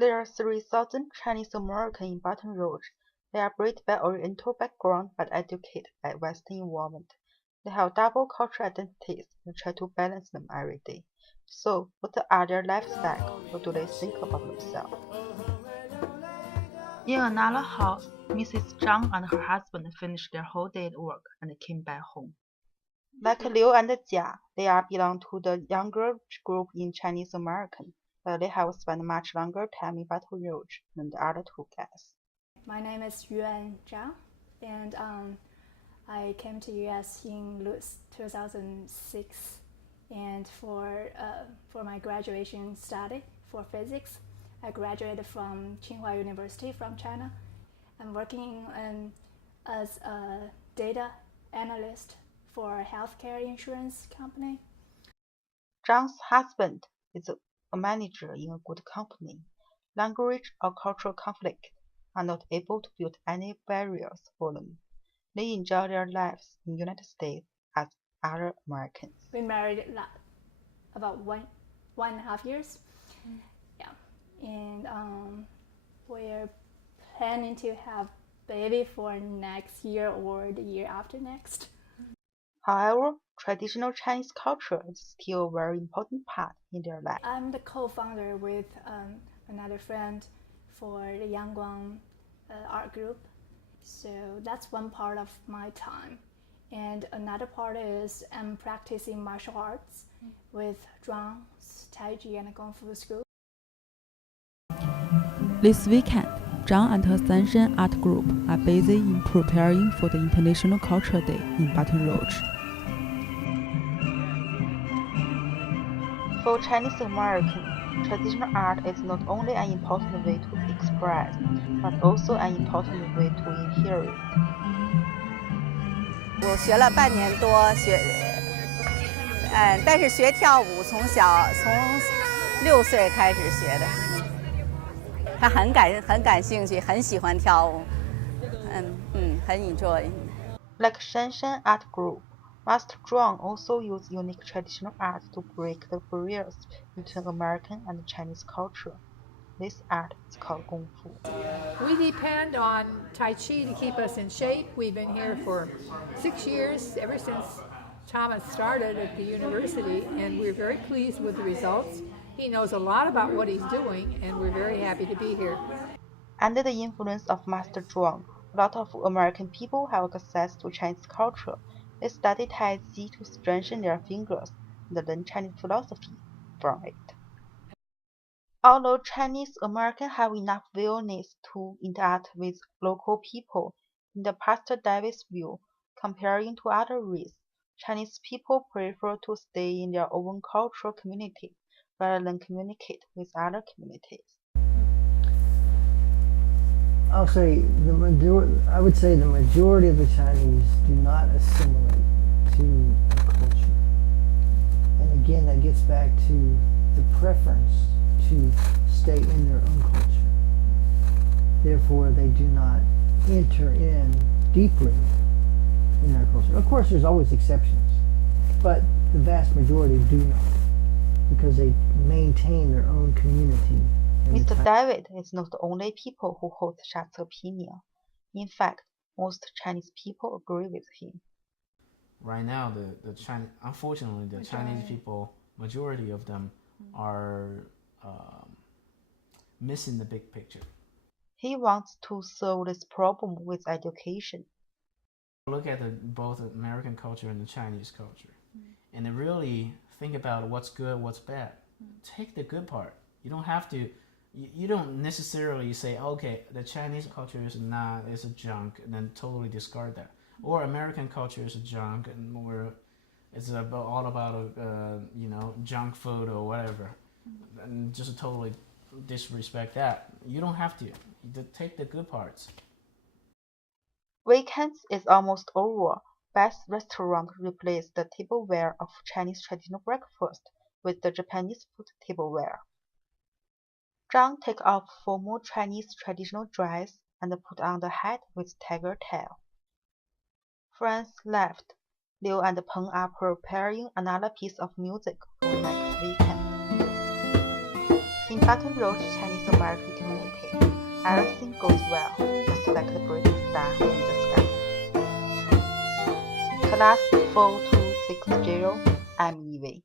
There are 3,000 Chinese Americans in Baton Rouge. They are bred by Oriental background but educated by Western environment. They have double cultural identities and try to balance them every day. So, what are their lives like? What do they think about themselves? In another house, Mrs. Zhang and her husband finished their whole day at work and came back home. Like Liu and Jia, they are belong to the younger group in Chinese American, but they have spent much longer time in Baton Rouge than the other two guys. My name is Yuan Zhang, and I came to US in 2006, and for my graduation study for physics, I graduated from Tsinghua University from China. I'm working as a data analyst for a healthcare insurance company. Zhang's husband is a manager in a good company. Language or cultural conflict are not able to build any barriers for them. They enjoy their lives in the United States as other Americans. We married about one and a half years. Yeah, and we're planning to have baby for next year or the year after next. However, traditional Chinese culture is still a very important part in their life. I'm the co-founder with another friend for the Yangguang art group. So that's one part of my time. And another part is I'm practicing martial arts with Zhuang's Tai Chi and Kung Fu school. This weekend, Zhang and her Sanshan art group are busy in preparing for the International Culture Day in Baton Rouge. For Chinese Americans, traditional art is not only an important way to express, but also an important way to inherit. 我学了半年多，但是学跳舞从6岁开始学的。他很感兴趣，很喜欢跳舞，很 enjoy。 Like Shanshan Art Group, Master Zhuang also used unique traditional art to break the barriers between American and Chinese culture. This art is called Kung Fu. We depend on Tai Chi to keep us in shape. We've been here for 6 years, ever since Thomas started at the university, and we're very pleased with the results. He knows a lot about what he's doing, and we're very happy to be here. Under the influence of Master Zhuang, a lot of American people have access to Chinese culture. They study Tai Chi to strengthen their fingers and learn Chinese philosophy from it. Although Chinese Americans have enough willingness to interact with local people, in the Pastor Davis' view, comparing to other races, Chinese people prefer to stay in their own cultural community rather than communicate with other communities. I would say the majority of the Chinese do not assimilate to the culture. And again, that gets back to the preference to stay in their own culture. Therefore, they do not enter in deeply in their culture. Of course, there's always exceptions, but the vast majority do not, because they maintain their own community. Mr. David is not the only people who hold such opinion. In fact, most Chinese people agree with him. Right now, unfortunately, the Chinese people, majority of them, are missing the big picture. He wants to solve this problem with education. Look at both American culture and the Chinese culture, and then really think about what's good, what's bad. Take the good part. You don't have to. You don't necessarily say, okay, the Chinese culture is a junk, and then totally discard that. Or American culture is a junk, and it's all about junk food or whatever, and just totally disrespect that. You don't have to. You take the good parts. Weekends is almost over. Best restaurant replaced the tableware of Chinese traditional breakfast with the Japanese food tableware. Zhang take off formal Chinese traditional dress and put on the hat with tiger tail. Friends left. Liu and Peng are preparing another piece of music for next weekend. In Baton Rouge Chinese American community, everything goes well, just like the bright star in the sky. Class 4260, I'm Eve.